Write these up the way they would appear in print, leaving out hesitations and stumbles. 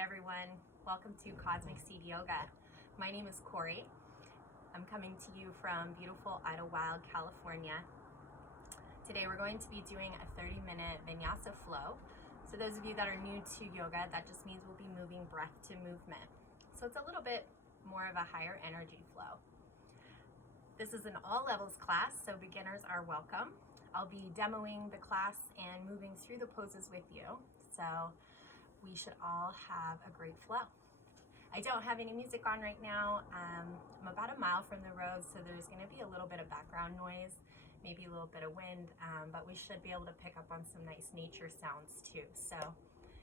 Hi everyone, welcome to Cosmic Seed Yoga. My name is Corey. I'm coming to you from beautiful Idyllwild California. Today we're going to be doing a 30-minute Vinyasa flow. So those of you that are new to yoga, that just means we'll be moving breath to movement. So it's a little bit more of a higher energy flow. This is an all levels class, so beginners are welcome. I'll be demoing the class and moving through the poses with you. So we should all have a great flow. I don't have any music on right now. I'm about a mile from the road, so there's going to be a little bit of background noise, maybe a little bit of wind, but we should be able to pick up on some nice nature sounds too. So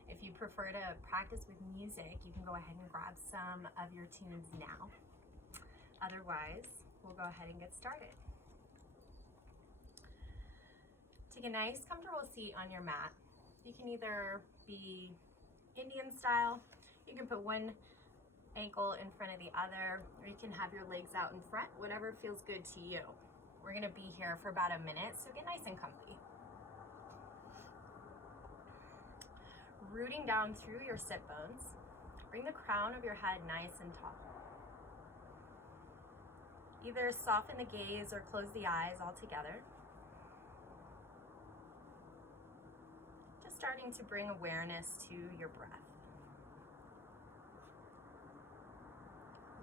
if you prefer to practice with music, you can go ahead and grab some of your tunes now. Otherwise, we'll go ahead and get started. Take a nice comfortable seat on your mat. You can either be Indian style, you can put one ankle in front of the other, or you can have your legs out in front, whatever feels good to you. We're gonna be here for about a minute, so get nice and comfy. Rooting down through your sit bones, bring the crown of your head nice and tall. Either soften the gaze or close the eyes altogether. Starting to bring awareness to your breath.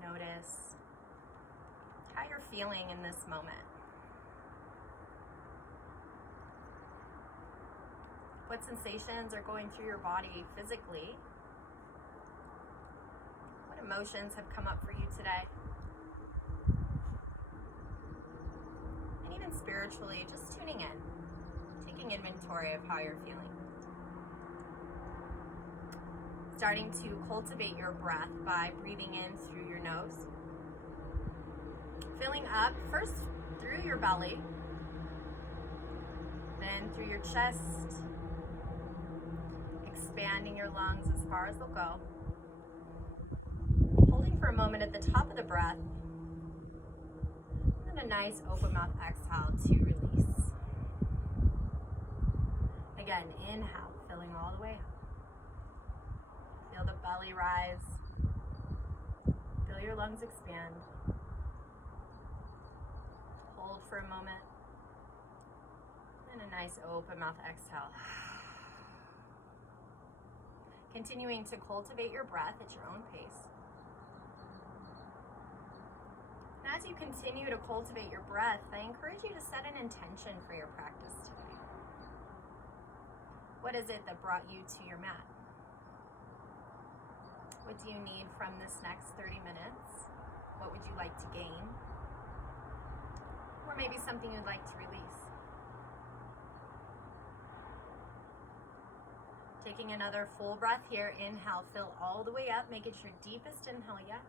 Notice how you're feeling in this moment. What sensations are going through your body physically? What emotions have come up for you today? And even spiritually, just tuning in, taking inventory of how you're feeling. Starting to cultivate your breath by breathing in through your nose. Filling up first through your belly, then through your chest, expanding your lungs as far as they'll go. Holding for a moment at the top of the breath, and a nice open mouth exhale to release. Again, inhale, filling all the way up. Feel the belly rise. Feel your lungs expand. Hold for a moment. And a nice open mouth exhale. Continuing to cultivate your breath at your own pace. And as you continue to cultivate your breath, I encourage you to set an intention for your practice today. What is it that brought you to your mat? What do you need from this next 30 minutes? What would you like to gain? Or maybe something you'd like to release. Taking another full breath here. Inhale, fill all the way up. Make it your deepest inhale yet.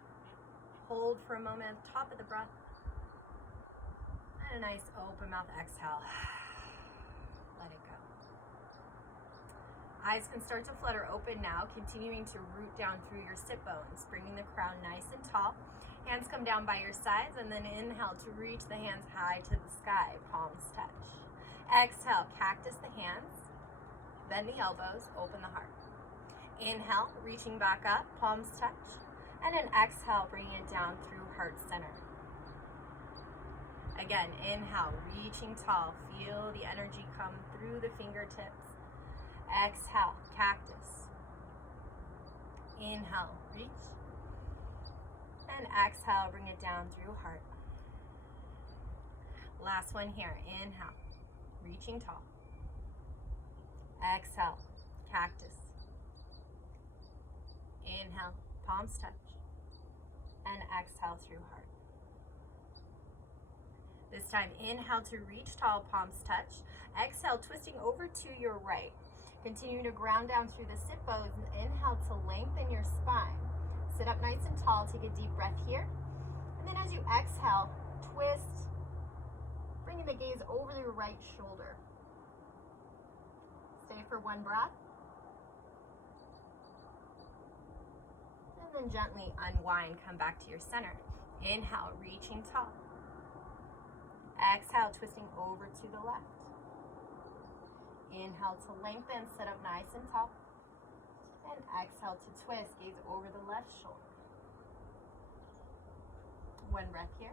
Hold for a moment at the top of the breath. And a nice open mouth exhale. Let it go. Eyes can start to flutter open now, continuing to root down through your sit bones, bringing the crown nice and tall. Hands come down by your sides, and then inhale to reach the hands high to the sky, palms touch. Exhale, cactus the hands, bend the elbows, open the heart. Inhale, reaching back up, palms touch, and an exhale, bringing it down through heart center. Again, inhale, reaching tall, feel the energy come through the fingertips. Exhale, cactus. Inhale, reach. And exhale, bring it down through heart. Last one here. Inhale, reaching tall. Exhale, cactus. Inhale, palms touch. And exhale through heart. This time, inhale to reach tall, palms touch. Exhale, twisting over to your right. Continue to ground down through the sit bones and inhale to lengthen your spine. Sit up nice and tall, take a deep breath here. And then as you exhale, twist, bringing the gaze over your right shoulder. Stay for one breath. And then gently unwind, come back to your center. Inhale, reaching tall. Exhale, twisting over to the left. Inhale to lengthen, sit up nice and tall. And exhale to twist, gaze over the left shoulder. One breath here.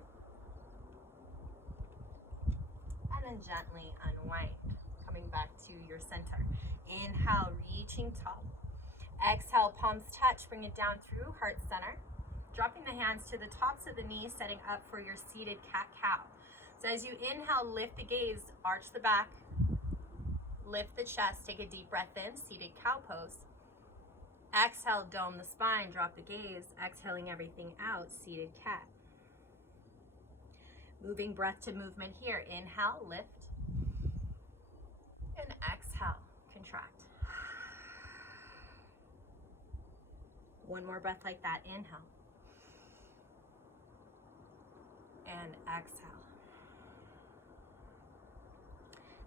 And then gently unwind, coming back to your center. Inhale, reaching tall. Exhale, palms touch, bring it down through heart center. Dropping the hands to the tops of the knees, setting up for your seated cat-cow. So as you inhale, lift the gaze, arch the back, lift the chest, take a deep breath in, seated cow pose. Exhale, dome the spine, drop the gaze, exhaling everything out, seated cat. Moving breath to movement here. Inhale, lift, and exhale, contract. One more breath like that. Inhale, and exhale.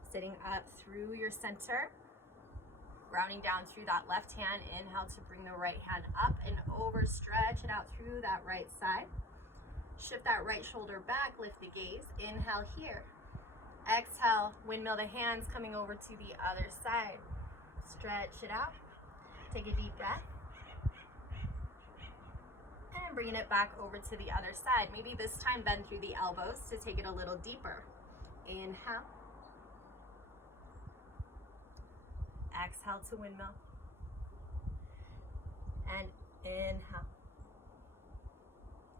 Sitting up through your center, grounding down through that left hand. Inhale to bring the right hand up and over, stretch it out through that right side. Shift that right shoulder back, lift the gaze. Inhale here. Exhale, windmill the hands coming over to the other side. Stretch it out. Take a deep breath. And bringing it back over to the other side. Maybe this time bend through the elbows to take it a little deeper. Inhale. Exhale to windmill. And inhale.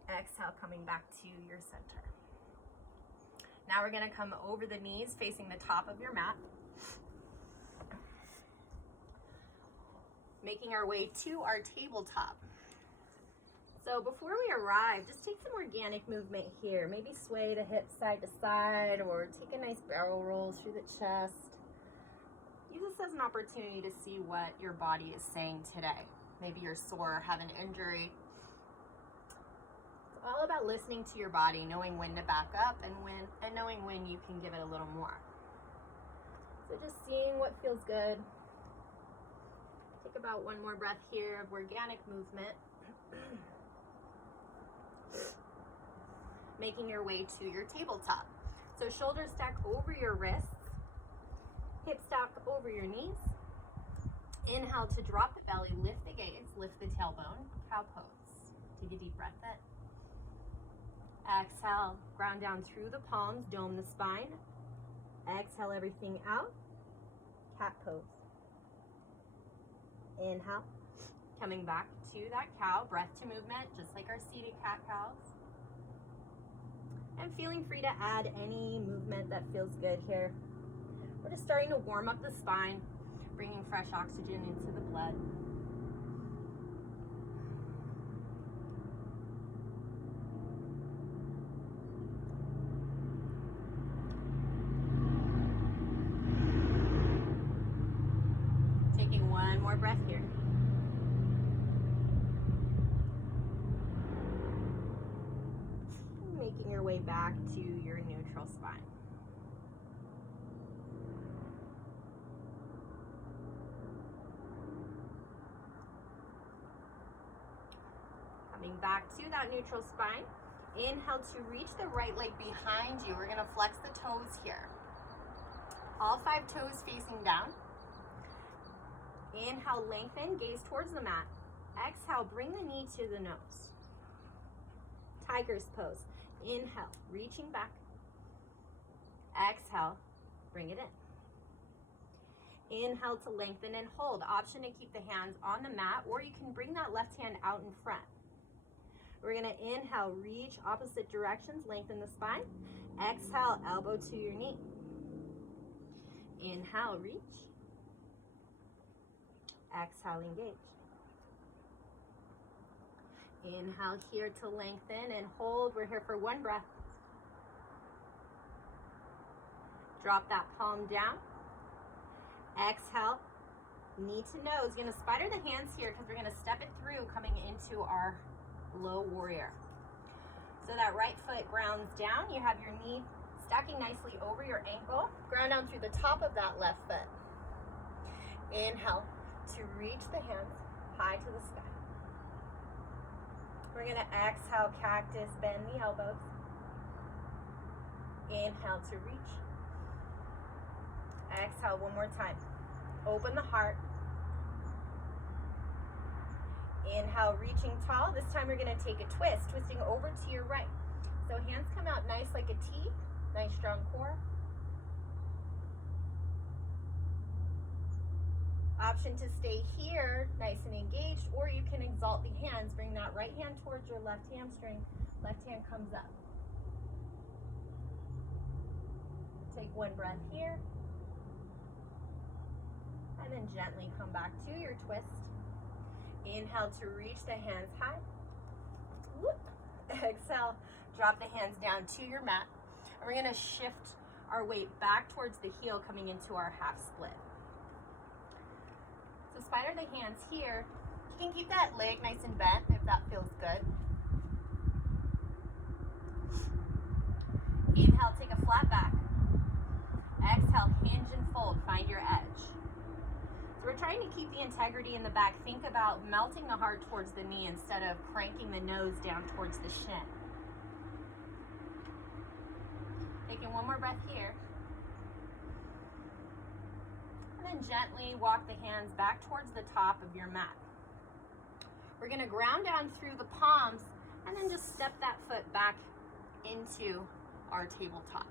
Exhale, coming back to your center. Now we're going to come over the knees, facing the top of your mat. Making our way to our tabletop. So before we arrive, just take some organic movement here. Maybe sway the hips side to side, or take a nice barrel roll through the chest. Use this as an opportunity to see what your body is saying today. Maybe you're sore, have an injury. It's all about listening to your body, knowing when to back up and knowing when you can give it a little more. So just seeing what feels good. Take about one more breath here of organic movement. Making your way to your tabletop. So shoulders stack over your wrists. Hips stack over your knees. Inhale to drop the belly, lift the gaze, lift the tailbone, cow pose. Take a deep breath in. Exhale, ground down through the palms, dome the spine. Exhale everything out, cat pose. Inhale, coming back to that cow, breath to movement, just like our seated cat-cows. And feeling free to add any movement that feels good here. We're just starting to warm up the spine, bringing fresh oxygen into the blood. Taking one more breath here. Making your way back to your neutral spine. Coming back to that neutral spine. Inhale to reach the right leg behind you. We're going to flex the toes here. All 5 toes facing down. Inhale, lengthen, gaze towards the mat. Exhale, bring the knee to the nose. Tiger's pose. Inhale, reaching back. Exhale, bring it in. Inhale to lengthen and hold. Option to keep the hands on the mat, or you can bring that left hand out in front. We're going to inhale, reach opposite directions, lengthen the spine. Exhale, elbow to your knee. Inhale, reach. Exhale, engage. Inhale here to lengthen and hold. We're here for one breath. Drop that palm down. Exhale, knee to nose. Going to spider the hands here because we're going to step it through coming into our low warrior. So that right foot grounds down. You have your knee stacking nicely over your ankle. Ground down through the top of that left foot. Inhale to reach the hands high to the sky. We're going to exhale, cactus, bend the elbows. Inhale to reach. Exhale one more time. Open the heart. Inhale, reaching tall. This time we're gonna take a twist, twisting over to your right. So hands come out nice like a T, nice strong core. Option to stay here, nice and engaged, or you can exalt the hands. Bring that right hand towards your left hamstring. Left hand comes up. Take one breath here. And then gently come back to your twist. Inhale to reach the hands high. Whoop. Exhale, drop the hands down to your mat. And we're gonna shift our weight back towards the heel, coming into our half split. So spider the hands here. You can keep that leg nice and bent if that feels good. Inhale, take a flat back. Exhale, hinge and fold, find your edge. So we're trying to keep the integrity in the back. Think about melting the heart towards the knee instead of cranking the nose down towards the shin. Taking one more breath here. And then gently walk the hands back towards the top of your mat. We're gonna ground down through the palms and then just step that foot back into our tabletop.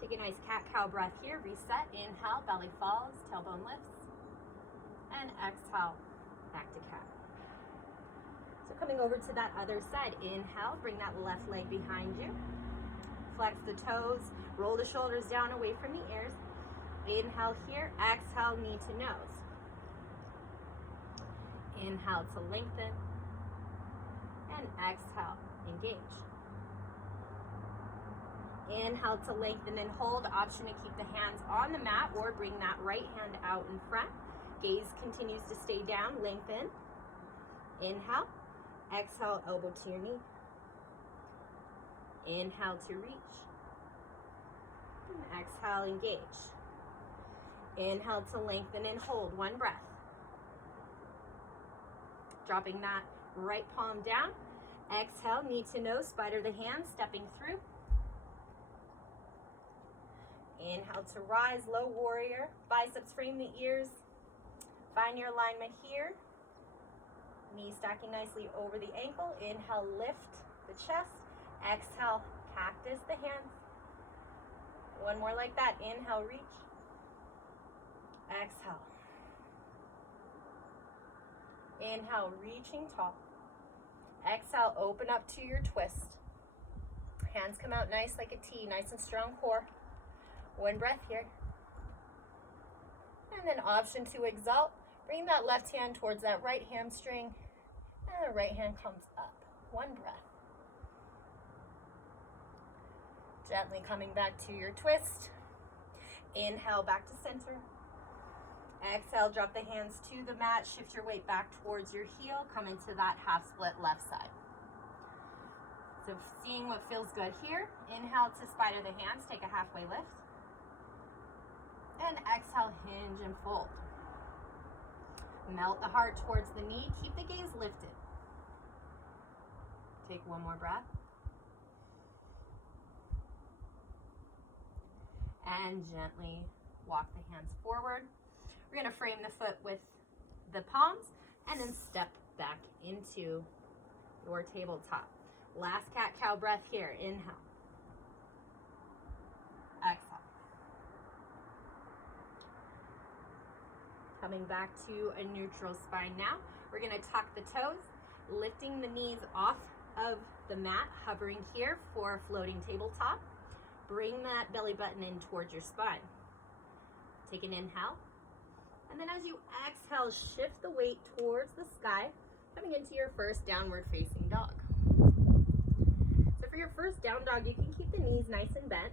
Take a nice cat-cow breath here. Reset. Inhale, belly falls, tailbone lifts. And exhale, back to cat. So coming over to that other side. Inhale, bring that left leg behind you. Flex the toes, roll the shoulders down away from the ears. Inhale here, exhale, knee to nose. Inhale to lengthen. And exhale, engage. Inhale to lengthen and hold. Option to keep the hands on the mat or bring that right hand out in front. Gaze continues to stay down, lengthen. Inhale, exhale, elbow to your knee. Inhale to reach. And exhale, engage. Inhale to lengthen and hold. One breath. Dropping that right palm down. Exhale, knee to nose, spider the hands, stepping through. Inhale to rise, low warrior. Biceps frame the ears. Find your alignment here. Knees stacking nicely over the ankle. Inhale, lift the chest. Exhale, cactus the hands. One more like that. Inhale, reach. Exhale. Inhale, reaching tall. Exhale, open up to your twist. Hands come out nice like a T, nice and strong core. One breath here. And then option to exalt. Bring that left hand towards that right hamstring. And the right hand comes up. One breath. Gently coming back to your twist. Inhale, back to center. Exhale, drop the hands to the mat. Shift your weight back towards your heel. Come into that half split left side. So seeing what feels good here. Inhale to spider the hands. Take a halfway lift. And exhale, hinge and fold. Melt the heart towards the knee. Keep the gaze lifted. Take one more breath. And gently walk the hands forward. We're going to frame the foot with the palms and then step back into your tabletop. Last cat-cow breath here. Inhale. Exhale. Coming back to a neutral spine now. We're going to tuck the toes, lifting the knees off of the mat, hovering here for a floating tabletop. Bring that belly button in towards your spine. Take an inhale. And then as you exhale, shift the weight towards the sky, coming into your first downward facing dog. So for your first down dog, you can keep the knees nice and bent.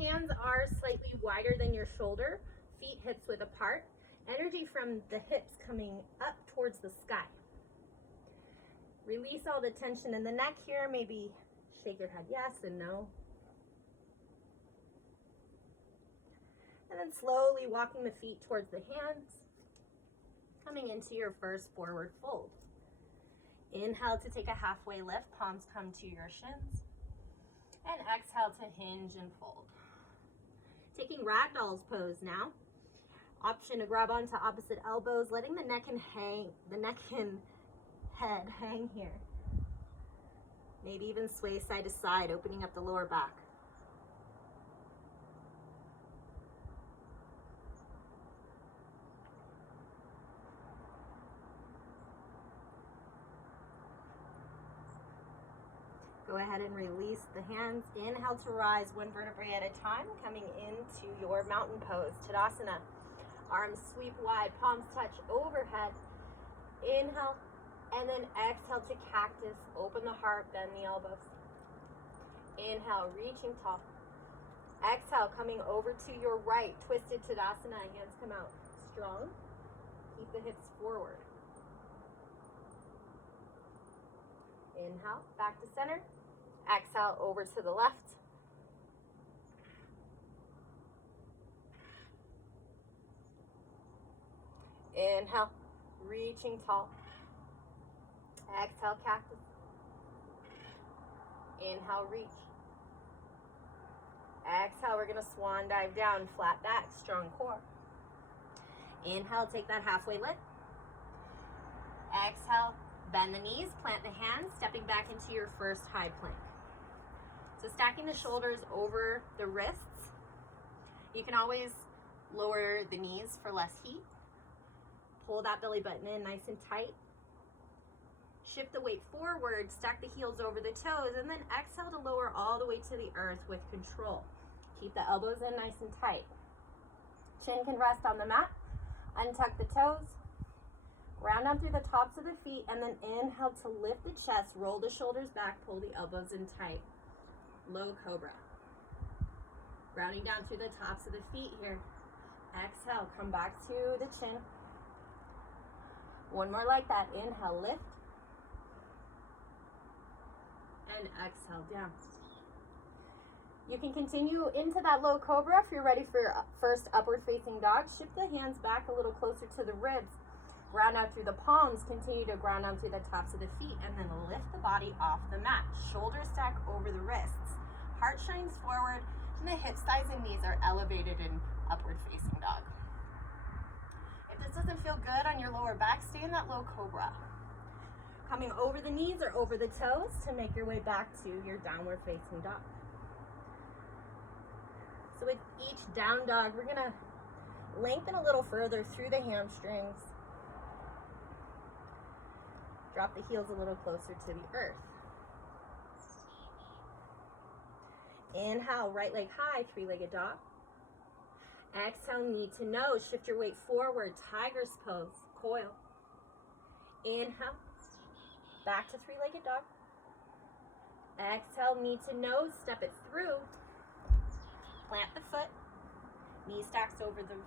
Hands are slightly wider than your shoulder, feet hips width apart. Energy from the hips coming up towards the sky. Release all the tension in the neck here. Maybe shake your head yes and no. And then slowly walking the feet towards the hands, coming into your first forward fold. Inhale to take a halfway lift, palms come to your shins. And exhale to hinge and fold. Taking ragdoll's pose now. Option to grab onto opposite elbows, letting the neck and head hang here. Maybe even sway side to side, opening up the lower back. Go ahead and release the hands. Inhale to rise, one vertebrae at a time, coming into your mountain pose, Tadasana. Arms sweep wide, palms touch overhead. Inhale, and then exhale to cactus. Open the heart, bend the elbows. Inhale, reaching tall. Exhale, coming over to your right, twisted Tadasana. Hands come out strong. Keep the hips forward. Inhale, back to center. Exhale, over to the left. Inhale, reaching tall. Exhale, cactus. Inhale, reach. Exhale, we're going to swan dive down, flat back, strong core. Inhale, take that halfway lift. Exhale, bend the knees, plant the hands, stepping back into your first high plank. So stacking the shoulders over the wrists. You can always lower the knees for less heat. Pull that belly button in nice and tight. Shift the weight forward, stack the heels over the toes, and then exhale to lower all the way to the earth with control. Keep the elbows in nice and tight. Chin can rest on the mat. Untuck the toes. Round down through the tops of the feet, and then inhale to lift the chest, roll the shoulders back, pull the elbows in tight. Low cobra. Rounding down through the tops of the feet here. Exhale, come back to the chin. One more like that. Inhale, lift. And exhale, down. You can continue into that low cobra if you're ready for your first upward facing dog. Shift the hands back a little closer to the ribs. Ground out through the palms, continue to ground down through the tops of the feet, and then lift the body off the mat. Shoulders stack over the wrists. Heart shines forward, and the hips, thighs, and knees are elevated in upward facing dog. If this doesn't feel good on your lower back, stay in that low cobra. Coming over the knees or over the toes to make your way back to your downward facing dog. So with each down dog, we're gonna lengthen a little further through the hamstrings. Drop the heels a little closer to the earth. Inhale, right leg high, three-legged dog. Exhale, knee to nose. Shift your weight forward, tiger's pose, coil. Inhale, back to three-legged dog. Exhale, knee to nose, step it through. Plant the foot, knee stacks over the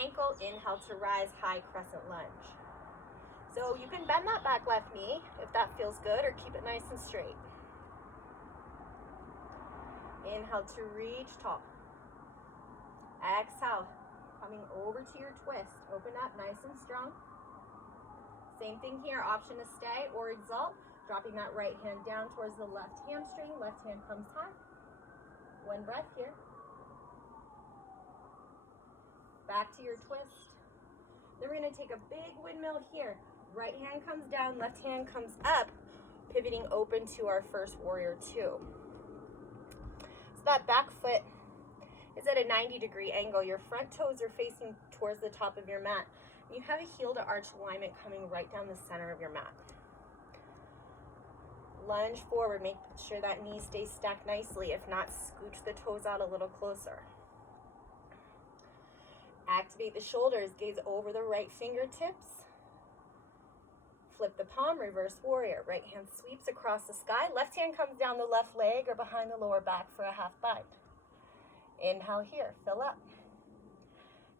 ankle. Inhale to rise, high crescent lunge. So you can bend that back left knee if that feels good, or keep it nice and straight. Inhale to reach tall. Exhale, coming over to your twist. Open up nice and strong. Same thing here, option to stay or exalt. Dropping that right hand down towards the left hamstring. Left hand comes high. One breath here. Back to your twist. Then we're going to take a big windmill here. Right hand comes down, left hand comes up, pivoting open to our first warrior two. So that back foot is at a 90-degree angle. Your front toes are facing towards the top of your mat. You have a heel to arch alignment coming right down the center of your mat. Lunge forward, make sure that knee stays stacked nicely. If not, scooch the toes out a little closer. Activate the shoulders, gaze over the right fingertips. Flip the palm, reverse warrior. Right hand sweeps across the sky. Left hand comes down the left leg or behind the lower back for a half bind. Inhale here, fill up.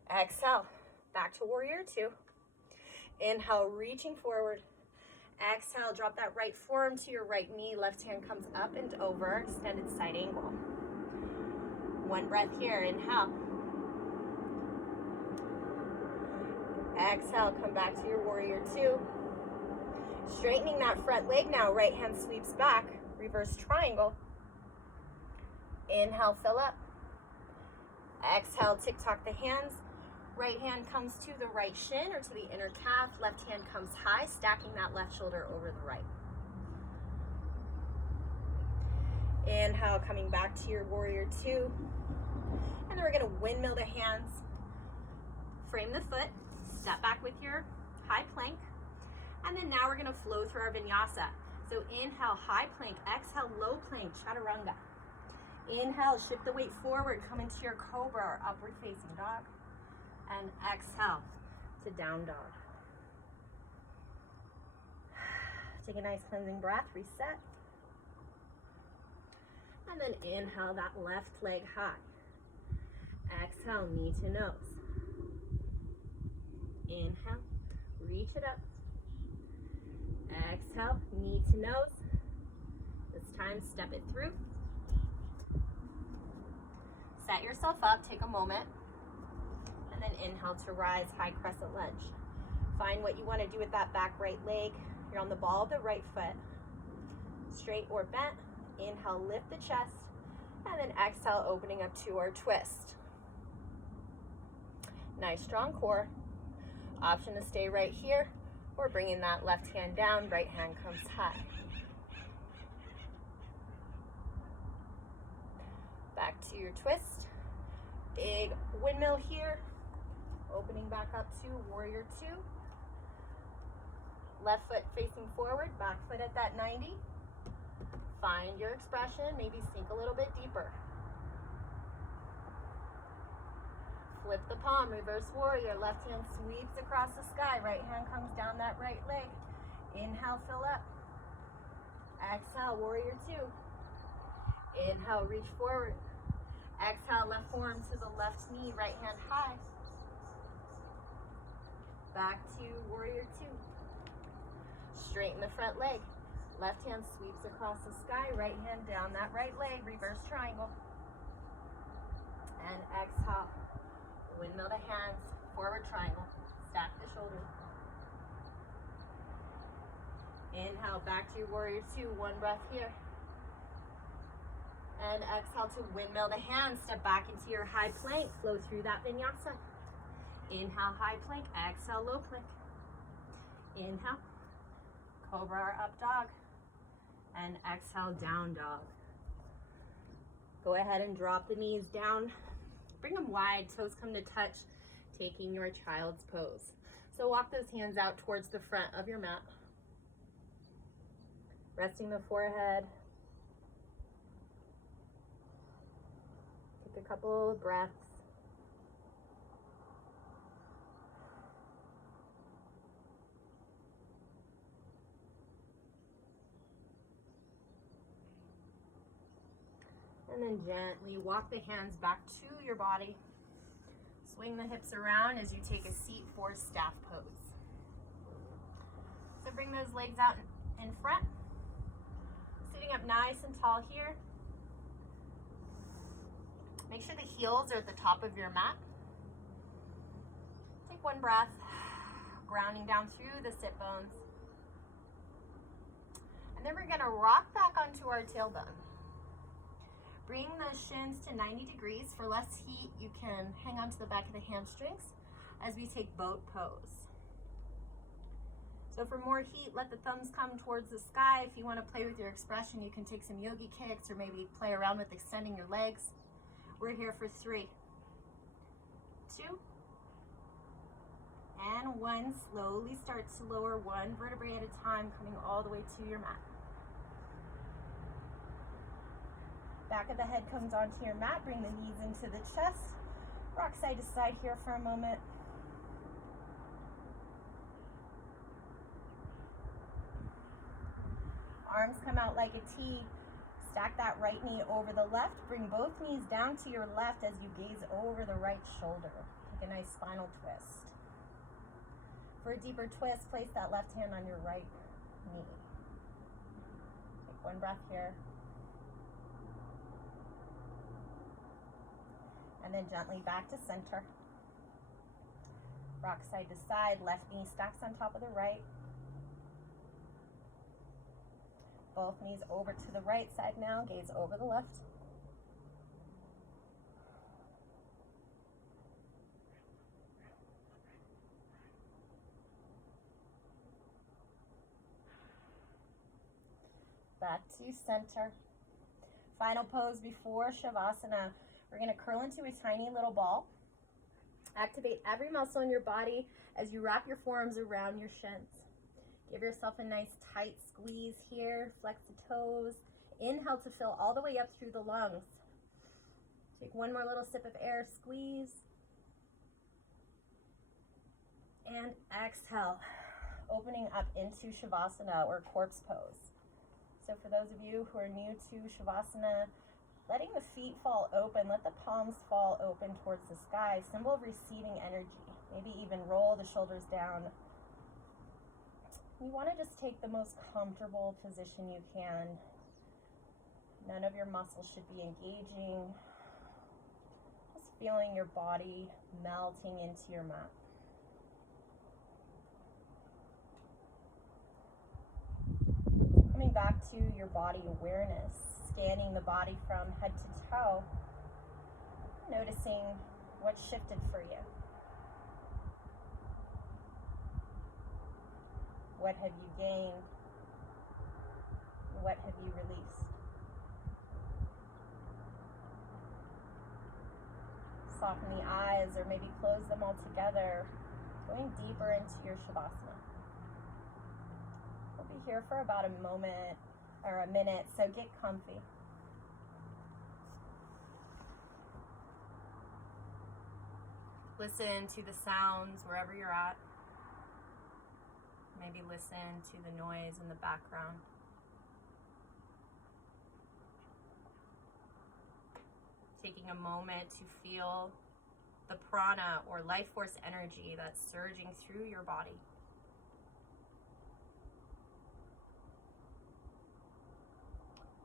Exhale, back to warrior two. Inhale, reaching forward. Exhale, drop that right forearm to your right knee. Left hand comes up and over, extended side angle. One breath here, inhale. Exhale, come back to your warrior two. Straightening that front leg now, right hand sweeps back, reverse triangle. Inhale, fill up. Exhale, tick-tock the hands. Right hand comes to the right shin or to the inner calf. Left hand comes high, stacking that left shoulder over the right. Inhale, coming back to your warrior two. And then we're gonna windmill the hands. Frame the foot, step back with your high plank. And then now we're gonna flow through our vinyasa. So inhale, high plank, exhale, low plank, chaturanga. Inhale, shift the weight forward, come into your cobra or upward facing dog. And exhale to down dog. Take a nice cleansing breath, reset. And then inhale that left leg high. Exhale, knee to nose. Inhale, reach it up. Exhale, knee to nose. This time, step it through. Set yourself up, take a moment. And then inhale to rise, high crescent lunge. Find what you want to do with that back right leg. You're on the ball of the right foot. Straight or bent. Inhale, lift the chest. And then exhale, opening up to our twist. Nice strong core. Option to stay right here or bringing that left hand down, right hand comes high. Back to your twist. Big windmill here. Opening back up to warrior two. Left foot facing forward, back foot at that 90. Find your expression, maybe sink a little bit deeper. Flip the palm, reverse warrior. Left hand sweeps across the sky. Right hand comes down that right leg. Inhale, fill up. Exhale, warrior two. Inhale, reach forward. Exhale, left forearm to the left knee, right hand high. Back to warrior two. Straighten the front leg. Left hand sweeps across the sky, right hand down that right leg, reverse triangle. And exhale, windmill the hands, forward triangle, stack the shoulders. Inhale, back to your warrior two, one breath here. And exhale to windmill the hands, step back into your high plank, flow through that vinyasa. Inhale, high plank, exhale, low plank. Inhale, cobra or up dog. And exhale, down dog. Go ahead and drop the knees down. Bring them wide, toes come to touch, taking your child's pose. So walk those hands out towards the front of your mat. Resting the forehead. Take a couple of breaths. And then gently walk the hands back to your body. Swing the hips around as you take a seat for staff pose. So bring those legs out in front. Sitting up nice and tall here. Make sure the heels are at the top of your mat. Take one breath, grounding down through the sit bones. And then we're gonna rock back onto our tailbone. Bring the shins to 90 degrees. For less heat, you can hang onto the back of the hamstrings as we take boat pose. So for more heat, let the thumbs come towards the sky. If you want to play with your expression, you can take some yogi kicks or maybe play around with extending your legs. We're here for 3, 2, and 1. Slowly start to lower one vertebrae at a time, coming all the way to your mat. Back of the head comes onto your mat. Bring the knees into the chest. Rock side to side here for a moment. Arms come out like a T. Stack that right knee over the left. Bring both knees down to your left as you gaze over the right shoulder. Take a nice spinal twist. For a deeper twist, place that left hand on your right knee. Take one breath here. And then gently back to center. Rock side to side, left knee stacks on top of the right. Both knees over to the right side now, gaze over the left. Back to center. Final pose before Shavasana. We're going to curl into a tiny little ball. Activate every muscle in your body as you wrap your forearms around your shins. Give yourself a nice tight squeeze here. Flex the toes. Inhale to fill all the way up through the lungs. Take one more little sip of air. Squeeze. And exhale. Opening up into Shavasana or corpse pose. So for those of you who are new to Shavasana, letting the feet fall open, let the palms fall open towards the sky, symbol of receiving energy. Maybe even roll the shoulders down. You want to just take the most comfortable position you can. None of your muscles should be engaging. Just feeling your body melting into your mat. Coming back to your body awareness, scanning the body from head to toe, noticing what shifted for you. What have you gained? What have you released? Soften the eyes or maybe close them all together, going deeper into your Shavasana. We'll be here for about a moment or a minute, so get comfy. Listen to the sounds wherever you're at. Maybe listen to the noise in the background. Taking a moment to feel the prana or life force energy that's surging through your body.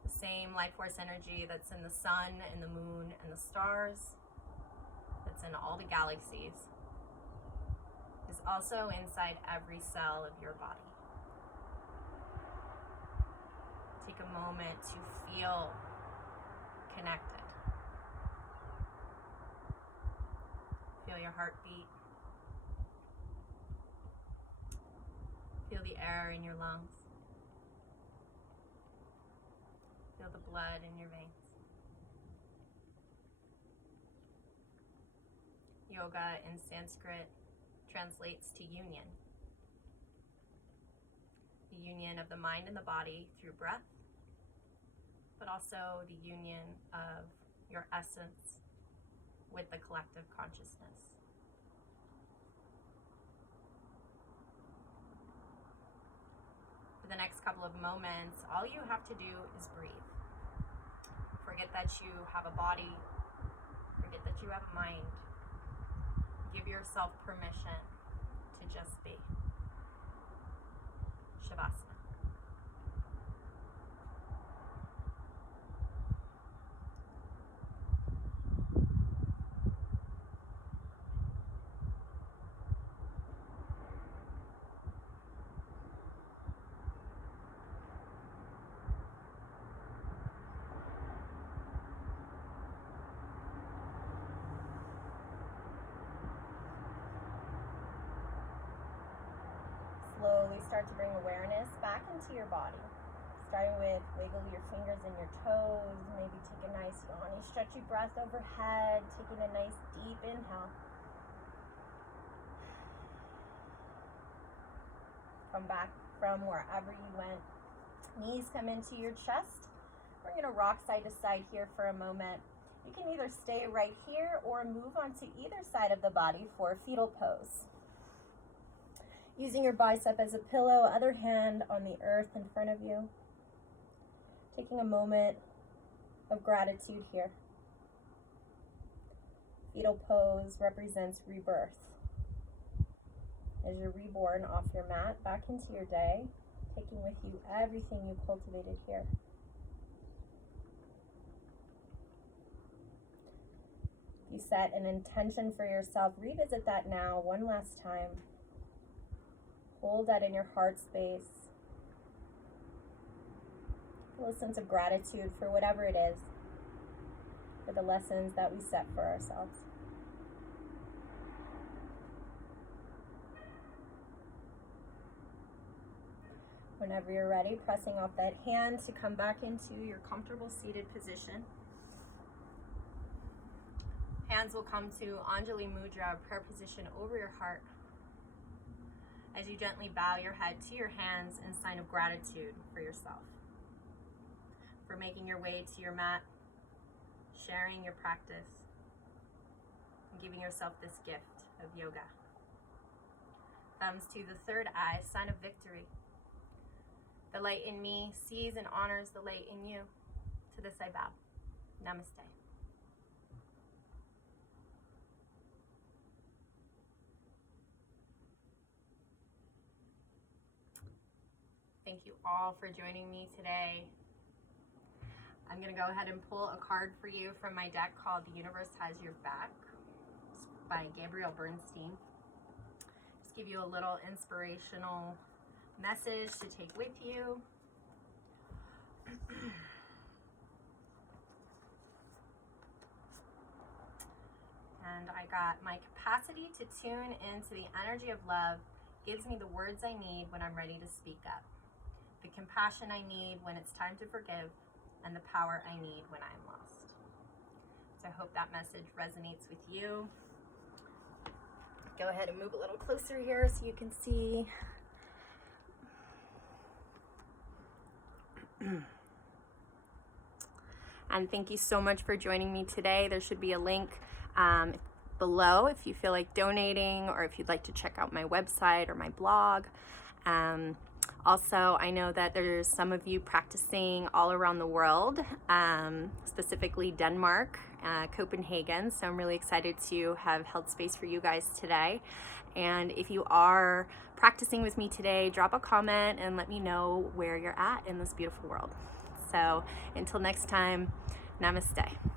The same life force energy that's in the sun and the moon and the stars, that's in all the galaxies, is also inside every cell of your body. Take a moment to feel connected. Feel your heartbeat. Feel the air in your lungs. Feel the blood in your veins. Yoga in Sanskrit translates to union. The union of the mind and the body through breath, but also the union of your essence with the collective consciousness. For the next couple of moments, all you have to do is breathe. Forget that you have a body. Forget that you have a mind. Give yourself permission to just be. Shavasana. Slowly start to bring awareness back into your body. Starting with wiggle your fingers and your toes. Maybe take a nice yawny, stretchy breath overhead. Taking a nice deep inhale. Come back from wherever you went. Knees come into your chest. We're going to rock side to side here for a moment. You can either stay right here or move on to either side of the body for a fetal pose. Using your bicep as a pillow, other hand on the earth in front of you. Taking a moment of gratitude here. Fetal pose represents rebirth. As you're reborn off your mat, back into your day, taking with you everything you cultivated here. You set an intention for yourself. Revisit that now one last time. Hold that in your heart space. Feel a sense of gratitude for whatever it is, for the lessons that we set for ourselves. Whenever you're ready, pressing off that hand to come back into your comfortable seated position. Hands will come to Anjali Mudra, prayer position over your heart, as you gently bow your head to your hands in sign of gratitude for yourself, for making your way to your mat, sharing your practice, and giving yourself this gift of yoga. Thumbs to the third eye, sign of victory. The light in me sees and honors the light in you. To this I bow. Namaste. Thank you all for joining me today. I'm going to go ahead and pull a card for you from my deck called The Universe Has Your Back. It's by Gabrielle Bernstein. Just give you a little inspirational message to take with you. And I got, my capacity to tune into the energy of love gives me the words I need when I'm ready to speak up, the compassion I need when it's time to forgive, and the power I need when I'm lost. So I hope that message resonates with you. Go ahead and move a little closer here so you can see. And thank you so much for joining me today. There should be a link below if you feel like donating, or if you'd like to check out my website or my blog. Also, I know that there's some of you practicing all around the world, specifically Denmark, Copenhagen. So I'm really excited to have held space for you guys today. And if you are practicing with me today, drop a comment and let me know where you're at in this beautiful world. So until next time, namaste.